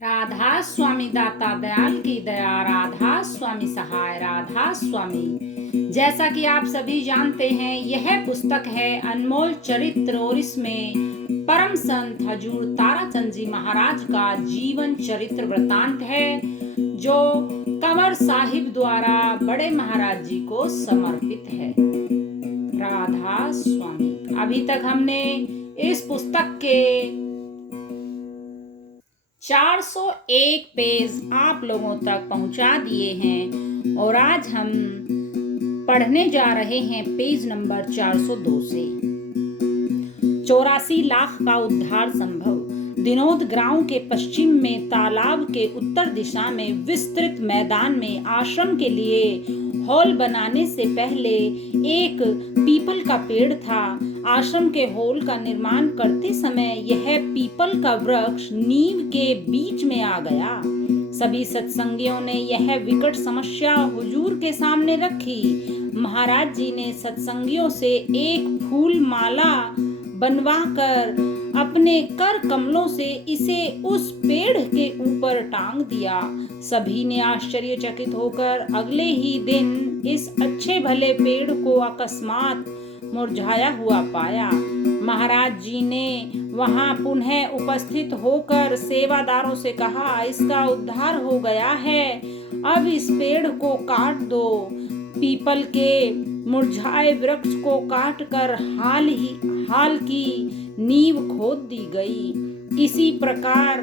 राधा स्वामी दाता दयाल की दया, राधा स्वामी सहाय, राधा स्वामी। जैसा कि आप सभी जानते हैं, यह पुस्तक है अनमोल चरित्र और इसमें परम संत हजूर ताराचंद जी महाराज का जीवन चरित्र वृतांत है, जो कंवर साहिब द्वारा बड़े महाराज जी को समर्पित है। राधा स्वामी। अभी तक हमने इस पुस्तक के 401 पेज आप लोगों तक पहुंचा दिए हैं और आज हम पढ़ने जा रहे हैं पेज नंबर 402 से। 84 लाख का उद्धार संभव। दिनोद गांव के पश्चिम में तालाब के उत्तर दिशा में विस्तृत मैदान में आश्रम के लिए हॉल बनाने से पहले एक पीपल का पेड़ था। आश्रम के हॉल का निर्माण करते समय यह पीपल का वृक्ष नींव के बीच में आ गया। सभी सत्संगियों ने यह विकट समस्या हुजूर के सामने रखी। महाराज जी ने सत्संगियों से एक फूल माला बनवाकर अपने कर कमलों से इसे उस पेड़ के ऊपर टांग दिया। सभी ने आश्चर्यचकित होकर अगले ही दिन इस अच्छे भले पेड़ को अकस्मात मुरझाया हुआ पाया। महाराज जी ने वहां पुनः उपस्थित होकर सेवादारों से कहा, इसका उद्धार हो गया है, अब इस पेड़ को काट दो। पीपल के मुरझाए वृक्ष को काटकर हाल की नींव खोद दी गई। इसी प्रकार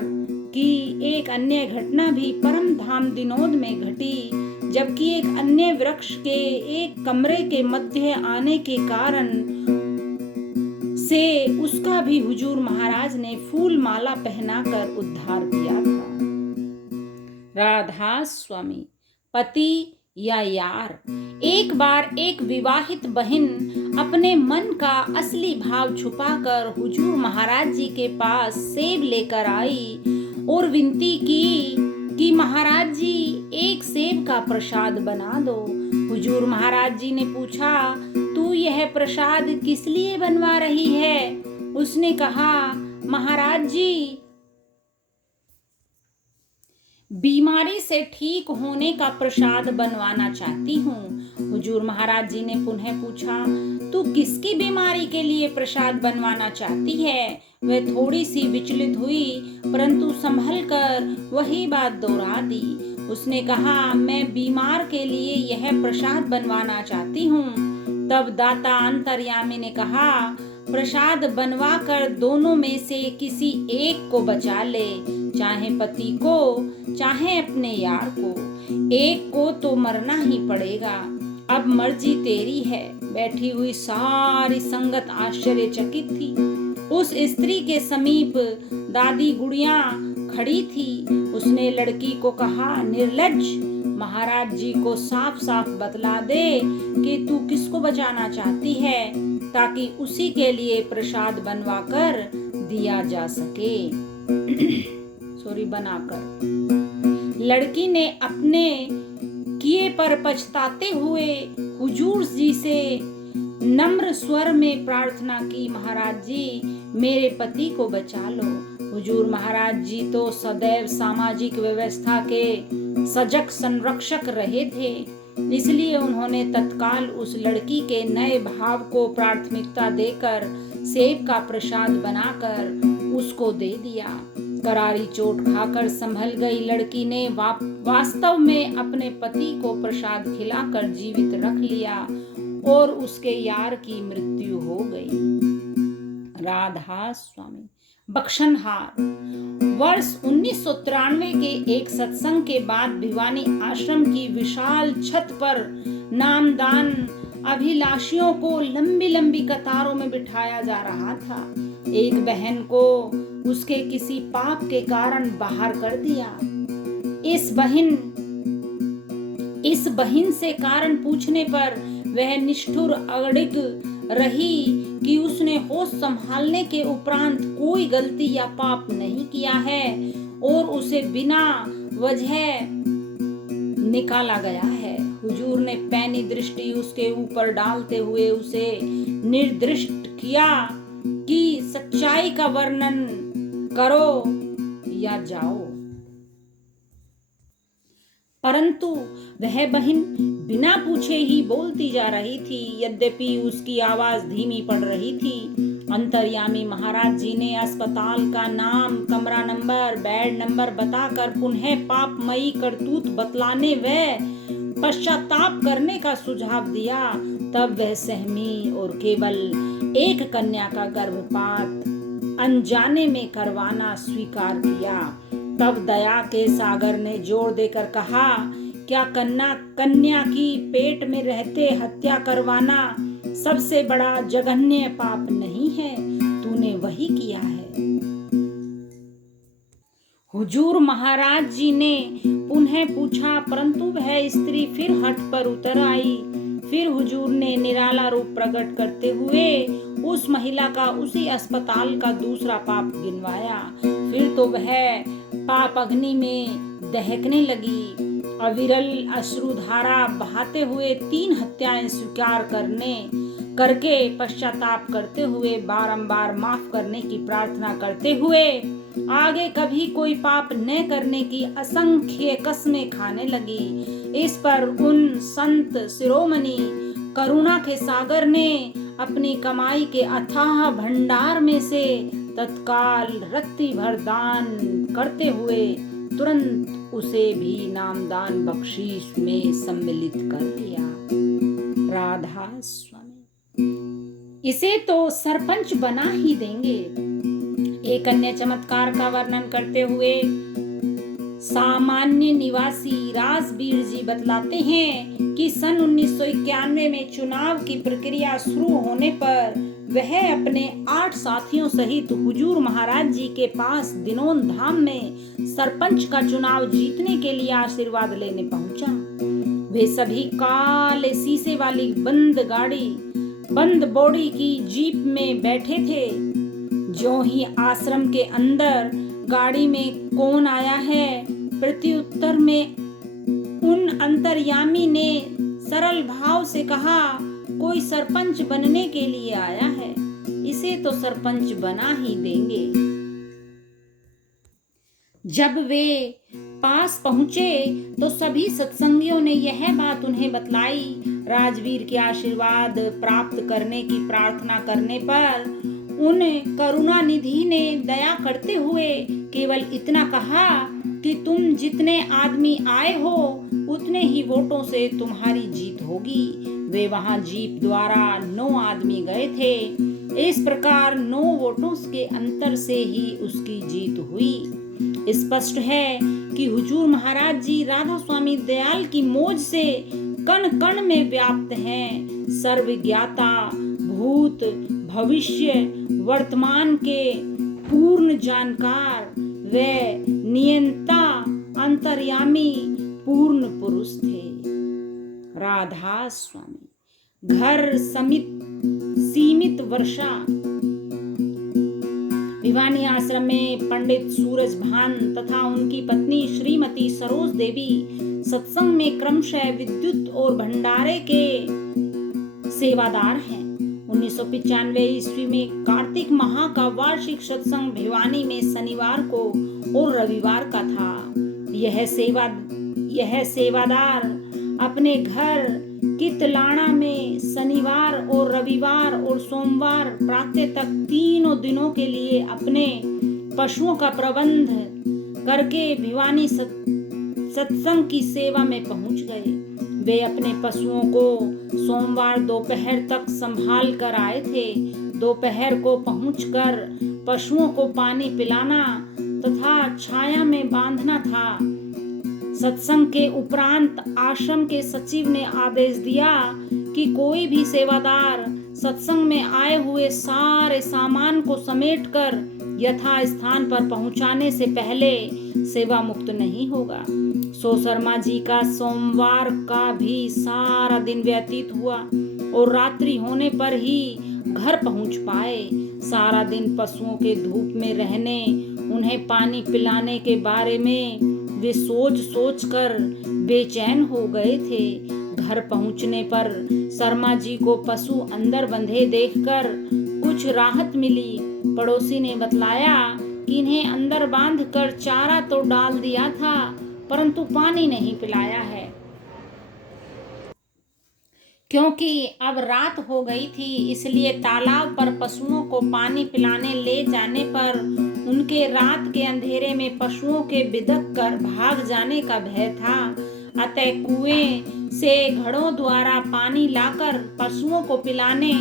की एक अन्य घटना भी परम धाम दिनोद में घटी, जबकि एक अन्य वृक्ष के एक कमरे के मध्य आने के कारण से उसका भी हुजूर महाराज ने फूल माला पहनाकर उद्धार किया था। राधा स्वामी। पति या यार। एक बार एक विवाहित बहन अपने मन का असली भाव छुपाकर हुजूर महाराज जी के पास सेब लेकर आई और विनती की कि महाराज जी एक सेब का प्रसाद बना दो। हुजूर महाराज जी ने पूछा, तू यह प्रसाद किस लिए बनवा रही है? उसने कहा, महाराज जी, बीमारी से ठीक होने का प्रसाद बनवाना चाहती हूँ। हुजूर महाराज जी ने पुनः पूछा, तू किसकी बीमारी के लिए प्रसाद बनवाना चाहती है? वह थोड़ी सी विचलित हुई, परंतु संभल कर वही बात दोहरा दी। उसने कहा, मैं बीमार के लिए यह प्रसाद बनवाना चाहती हूँ। तब दाता अंतर्यामी ने कहा, प्रसाद बनवा कर दोनों में से किसी एक को बचा ले, चाहे पति को चाहे अपने यार को। एक को तो मरना ही पड़ेगा, अब मर्जी तेरी है। बैठी हुई सारी संगत आश्चर्यचकित थी। उस स्त्री के समीप दादी गुड़िया खड़ी थी। उसने लड़की को कहा, निर्लज्ज, महाराज जी को साफ साफ बतला दे कि तू किसको बचाना चाहती है, ताकि उसी के लिए प्रसाद बनवा कर दिया जा सके। बनाकर लड़की ने अपने किए पर पछताते हुए हुजूर जी से नम्र स्वर में प्रार्थना की, महाराज जी, मेरे पति को बचा लो। हुजूर महाराज जी तो सदैव सामाजिक व्यवस्था के सजग संरक्षक रहे थे, इसलिए उन्होंने तत्काल उस लड़की के नए भाव को प्राथमिकता देकर सेब का प्रसाद बनाकर उसको दे दिया। करारी चोट खाकर संभल गई लड़की ने वास्तव में अपने पति को प्रसाद खिलाकर जीवित रख लिया और उसके यार की मृत्यु हो गई। राधा स्वामी। बख्शनहार। वर्ष 1993 के एक सत्संग के बाद भिवानी आश्रम की विशाल छत पर नामदान अभिलाषियों को लंबी लंबी कतारों में बिठाया जा रहा था। एक बहन को उसके किसी पाप के कारण बाहर कर दिया। इस बहन से कारण पूछने पर वह निष्ठुर अड़िग रही कि उसने होश संभालने के उपरांत कोई गलती या पाप नहीं किया है और उसे बिना वजह निकाला गया है। हुजूर ने पैनी दृष्टि उसके ऊपर डालते हुए उसे निर्दिष्ट किया कि सच्चाई का वर्णन करो या जाओ। परंतु वह बहन बिना पूछे ही बोलती जा रही थी, यद्यपि उसकी आवाज धीमी पड़ रही थी। अंतर्यामी महाराज जी ने अस्पताल का नाम, कमरा नंबर, बेड नंबर बताकर पुनः पापमयी करतूत बतलाने व पश्चाताप करने का सुझाव दिया। तब वह सहमी और केवल एक कन्या का गर्भपात अनजाने में करवाना स्वीकार किया। तब दया के सागर ने जोर देकर कहा, क्या कन्या की पेट में रहते हत्या करवाना सबसे बड़ा जघन्य पाप नहीं है? तूने वही किया है। हुजूर महाराज जी ने पुनः पूछा, परंतु वह स्त्री फिर हठ पर उतर आई। फिर हुजूर ने निराला रूप प्रकट करते हुए उस महिला का उसी अस्पताल का दूसरा पाप गिनवाया। फिर तो वह पाप अग्नि में दहकने लगी। अविरल अश्रुधारा बहाते हुए 3 हत्याएं स्वीकार करके पश्चाताप करते हुए बारंबार माफ करने की प्रार्थना करते हुए आगे कभी कोई पाप न करने की असंख्य कसमें खाने लगी। इस पर उन संत शिरोमणि करुणा के सागर ने अपनी कमाई के अथाह भंडार में से तत्काल रत्ती भर दान करते हुए तुरंत उसे भी नामदान बख्शीश में सम्मिलित कर लिया। राधा स्वामी इसे तो सरपंच बना ही देंगे। एक अन्य चमत्कार का वर्णन करते हुए सामान्य निवासी राजबीर जी बतलाते हैं कि सन 1991 में चुनाव की प्रक्रिया शुरू होने पर वह अपने 8 साथियों सहित हुजूर महाराज जी के पास दिनों धाम में सरपंच का चुनाव जीतने के लिए आशीर्वाद लेने पहुंचा। वे सभी काले शीशे वाली बंद बॉडी की जीप में बैठे थे। जो ही आश्रम के अंदर गाड़ी में कौन आया है प्रत्युत्तर में उन अंतर्यामी ने सरल भाव से कहा, कोई सरपंच बनने के लिए आया है, इसे तो सरपंच बना ही देंगे। जब वे पास पहुंचे तो सभी सत्संगियों ने यह बात उन्हें बतलाई। राजवीर के आशीर्वाद प्राप्त करने की प्रार्थना करने पर उन करुणा निधि ने दया करते हुए केवल इतना कहा कि तुम जितने आदमी आए हो उतने ही वोटों से तुम्हारी जीत होगी। वे वहां जीप द्वारा 9 आदमी गए थे। इस प्रकार 9 वोटों के अंतर से ही उसकी जीत हुई। स्पष्ट है कि हुजूर महाराज जी राधा स्वामी दयाल की मौज से कण कण में व्याप्त हैं। सर्वज्ञाता, भूत भविष्य वर्तमान के पूर्ण जानकार व नियंता अंतर्यामी पूर्ण पुरुष थे। राधा स्वामी घर सीमित वर्षा भिवानी आश्रम में पंडित सूरज भान तथा उनकी पत्नी श्रीमती सरोज देवी सत्संग में क्रमशः विद्युत और भंडारे के सेवादार हैं। 1995 ईस्वी में कार्तिक माह का वार्षिक सत्संग भिवानी में शनिवार को और रविवार का था। यह सेवादार अपने घर कितलाना में शनिवार और रविवार और सोमवार प्रातः तक तीनों दिनों के लिए अपने पशुओं का प्रबंध करके भिवानी सत्संग की सेवा में पहुंच गए। वे अपने पशुओं को सोमवार दोपहर तक संभाल कर आए थे। दोपहर को पहुंचकर पशुओं को पानी पिलाना तथा छाया में बांधना था। सत्संग के उपरांत आश्रम के सचिव ने आदेश दिया कि कोई भी सेवादार सत्संग में आए हुए सारे सामान को समेटकर यथा स्थान पर पहुंचाने से पहले सेवा मुक्त नहीं होगा। सो शर्मा जी का सोमवार का भी सारा दिन व्यतीत हुआ और रात्रि होने पर ही घर पहुंच पाए। सारा दिन पशुओं के धूप में रहने, उन्हें पानी पिलाने के बारे में वे सोच कर बेचैन हो गए थे। घर पहुंचने पर शर्मा जी को पशु अंदर बंधे देखकर कुछ राहत मिली। पड़ोसी ने बतलाया कि इन्हें अंदर बांधकर चारा तो डाल दिया था, परंतु पानी नहीं पिलाया है, क्योंकि अब रात हो गई थी। इसलिए तालाब पर पशुओं को पानी पिलाने ले जाने पर उनके रात के अंधेरे में पशुओं के बिदक कर भाग जाने का भय था। अतः कुएं से घड़ों द्वारा पानी लाकर पशुओं को पिलाने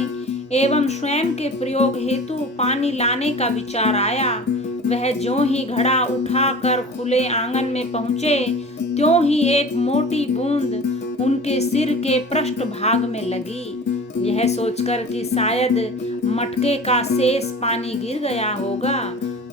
एवं स्वयं के प्रयोग हेतु पानी लाने का विचार आया। वह ज्यों ही घड़ा उठाकर खुले आंगन में पहुंचे, त्यों ही एक मोटी बूंद उनके सिर के पृष्ठ भाग में लगी। यह सोचकर कि शायद मटके का शेष पानी गिर गया होगा,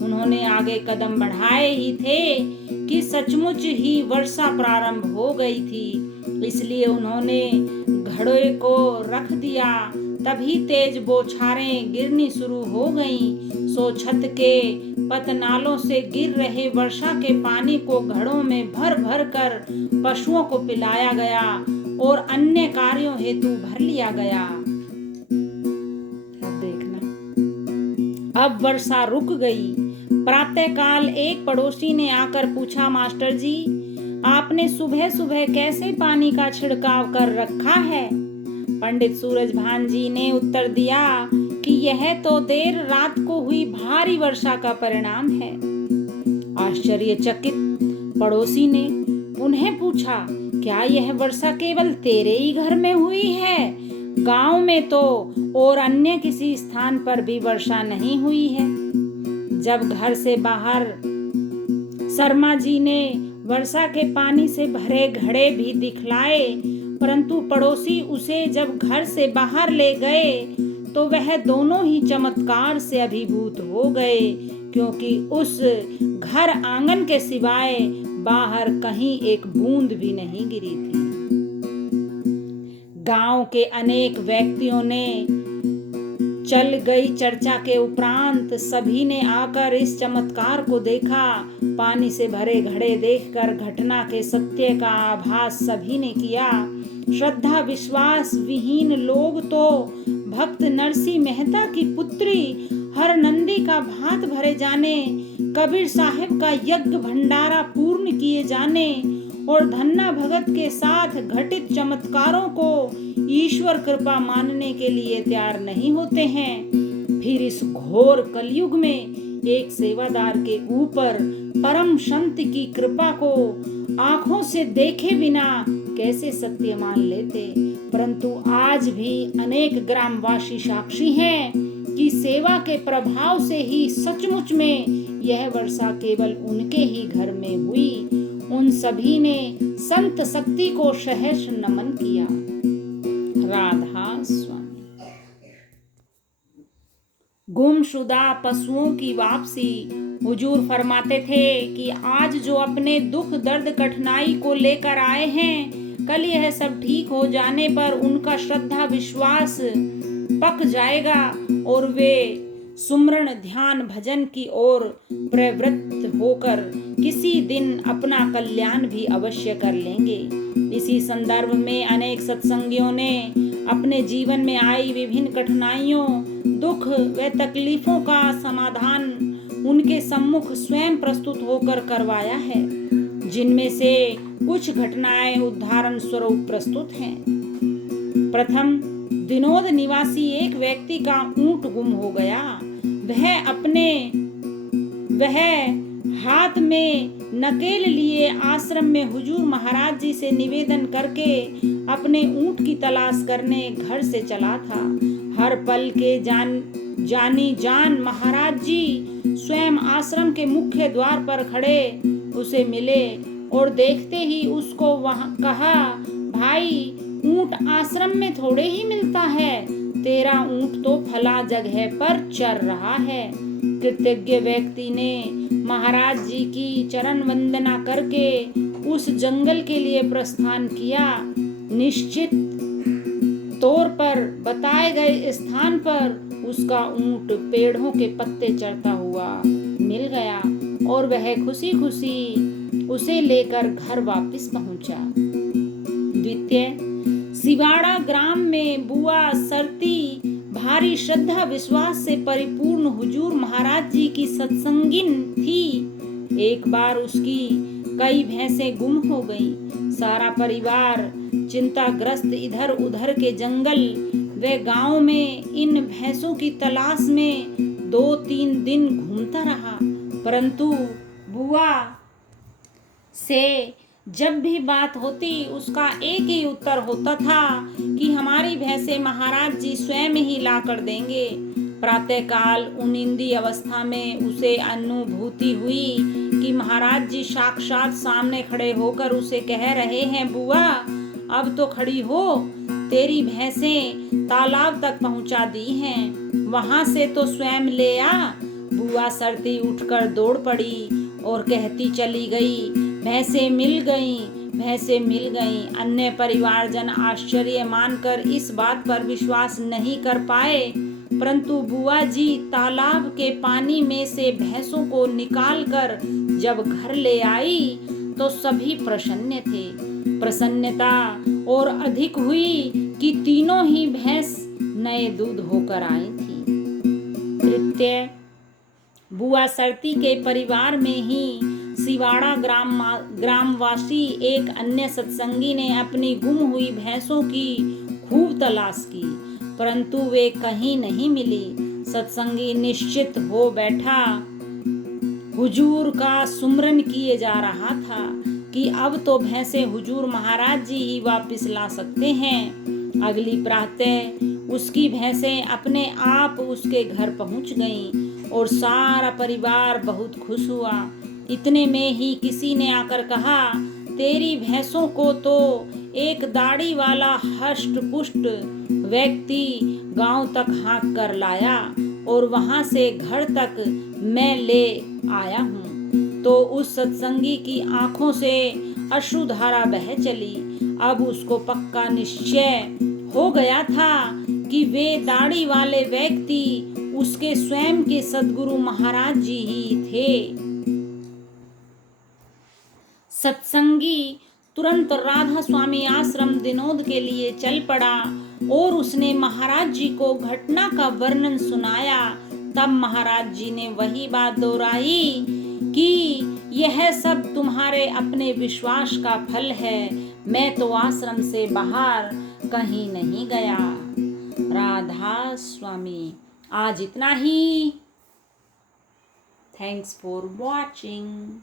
उन्होंने आगे कदम बढ़ाए ही थे कि सचमुच ही वर्षा प्रारंभ हो गई थी। इसलिए उन्होंने घड़े को रख दिया। तभी तेज बौछारें गिरनी शुरू हो गईं। सो छत के पतनालों से गिर रहे वर्षा के पानी को घड़ों में भर भर कर पशुओं को पिलाया गया और अन्य कार्यों हेतु भर लिया गया। अब देखना, अब वर्षा रुक गई। प्रातःकाल एक पड़ोसी ने आकर पूछा, मास्टर जी, आपने सुबह सुबह कैसे पानी का छिड़काव कर रखा है? पंडित सूरजभान जी ने उत्तर दिया कि यह तो देर रात को हुई भारी वर्षा का परिणाम है। आश्चर्यचकित पड़ोसी ने उन्हें पूछा, क्या यह वर्षा केवल तेरे ही घर में हुई है? गांव में तो और अन्य किसी स्थान पर भी वर्षा नहीं हुई है। जब घर से बाहर शर्मा जी ने वर्षा के पानी से भरे घड़े भी दिखलाए, परंतु पड़ोसी उसे जब घर से बाहर ले गए तो वह दोनों ही चमत्कार से अभिभूत हो गए, क्योंकि उस घर आंगन के सिवाय बाहर कहीं एक बूंद भी नहीं गिरी थी। गांव के अनेक व्यक्तियों ने चल गई चर्चा के उपरांत सभी ने आकर इस चमत्कार को देखा। पानी से भरे घड़े देखकर घटना के सत्य का आभास सभी ने किया। श्रद्धा विश्वास विहीन लोग तो भक्त नरसिंह मेहता की पुत्री हरनंदी का भात भरे जाने, कबीर साहब का यज्ञ भंडारा पूर्ण किए जाने और धन्ना भगत के साथ घटित चमत्कारों को ईश्वर कृपा मानने के लिए तैयार नहीं होते हैं। फिर इस घोर कलयुग में एक सेवादार के ऊपर परम संत की कृपा को आंखों से देखे बिना कैसे सत्य मान लेते। परंतु आज भी अनेक ग्रामवासी साक्षी हैं कि सेवा के प्रभाव से ही सचमुच में यह वर्षा केवल उनके ही घर में हुई। उन सभी ने संत शक्ति को सहर्ष नमन किया। राधा स्वामी। गुमशुदा पशुओं की वापसी। हुजूर फरमाते थे कि आज जो अपने दुख दर्द कठिनाई को लेकर आए हैं, कल यह सब ठीक हो जाने पर उनका श्रद्धा विश्वास पक जाएगा और वे सुमरण ध्यान भजन की ओर प्रवृत्त होकर किसी दिन अपना कल्याण भी अवश्य कर लेंगे। इसी संदर्भ में अनेक सत्संगियों ने अपने जीवन में आई विभिन्न कठिनाइयों, दुख व तकलीफों का समाधान उनके सम्मुख स्वयं प्रस्तुत होकर करवाया है, जिनमें से कुछ घटनाएं उदाहरण स्वरूप प्रस्तुत हैं। प्रथम, दिनोद निवासी एक व्यक्ति का ऊंट गुम हो गया। वह हाथ में नकेल लिए आश्रम में हुजूर महाराज जी से निवेदन करके अपने ऊंट की तलाश करने घर से चला था। हर पल के जानी जान महाराज जी स्वयं आश्रम के मुख्य द्वार पर खड़े उसे मिले और देखते ही उसको वहां कहा, भाई, ऊंट आश्रम में थोड़े ही मिलता है, तेरा ऊंट तो फला जगह पर चर रहा है। कृतज्ञ व्यक्ति ने महाराज जी की चरण वंदना करके उस जंगल के लिए प्रस्थान किया। निश्चित तौर पर बताए गए स्थान पर उसका ऊंट पेड़ों के पत्ते चरता हुआ मिल गया और वह खुशी खुशी उसे लेकर घर वापस पहुंचा। द्वितीय, सिवाड़ा ग्राम में बुआ सरती भारी श्रद्धा विश्वास से परिपूर्ण हुजूर महाराज जी की सत्संगिन थी। एक बार उसकी कई भैंसें गुम हो गईं। सारा परिवार चिंताग्रस्त इधर उधर के जंगल व गांव में इन भैंसों की तलाश में 2-3 दिन घूमता रहा, परंतु बुआ से जब भी बात होती उसका एक ही उत्तर होता था कि हमारी भैंसें महाराज जी स्वयं ही ला कर देंगे। प्रातःकाल उनिंदी अवस्था में उसे अनुभूति हुई कि महाराज जी साक्षात सामने खड़े होकर उसे कह रहे हैं, बुआ अब तो खड़ी हो, तेरी भैंसें तालाब तक पहुंचा दी हैं, वहां से तो स्वयं ले आ। बुआ सरती उठकर दौड़ पड़ी और कहती चली गई, भैंसें मिल गईं, भैंसें मिल गईं। अन्य परिवारजन आश्चर्य मानकर इस बात पर विश्वास नहीं कर पाए, परंतु बुआ जी तालाब के पानी में से भैंसों को निकालकर जब घर ले आई तो सभी प्रसन्न थे। प्रसन्नता और अधिक हुई कि तीनों ही भैंस नए दूध होकर आई थी। तृतीय, बुआ सरती के परिवार में ही सिवाड़ा ग्रामवासी एक अन्य सत्संगी ने अपनी गुम हुई भैंसों की खूब तलाश की, परंतु वे कहीं नहीं मिली। सत्संगी निश्चित हो बैठा, हुजूर का सुमरन किए जा रहा था कि अब तो भैंसें हुजूर महाराज जी ही वापस ला सकते हैं। अगली प्रातः उसकी भैंसें अपने आप उसके घर पहुंच गईं और सारा परिवार बहुत खुश हुआ। इतने में ही किसी ने आकर कहा, तेरी भैंसों को तो एक दाढ़ी वाला हष्ट पुष्ट व्यक्ति गांव तक हाँक कर लाया और वहां से घर तक मैं ले आया हूँ। तो उस सत्संगी की आंखों से अश्रुधारा बह चली। अब उसको पक्का निश्चय हो गया था कि वे दाढ़ी वाले व्यक्ति उसके स्वयं के सद्गुरु महाराज जी ही थे। सत्संगी तुरंत राधा स्वामी आश्रम दिनोद के लिए चल पड़ा और उसने महाराज जी को घटना का वर्णन सुनाया। तब महाराज जी ने वही बात दोहराई कि यह सब तुम्हारे अपने विश्वास का फल है, मैं तो आश्रम से बाहर कहीं नहीं गया। राधा स्वामी। आज इतना ही। Thanks for watching.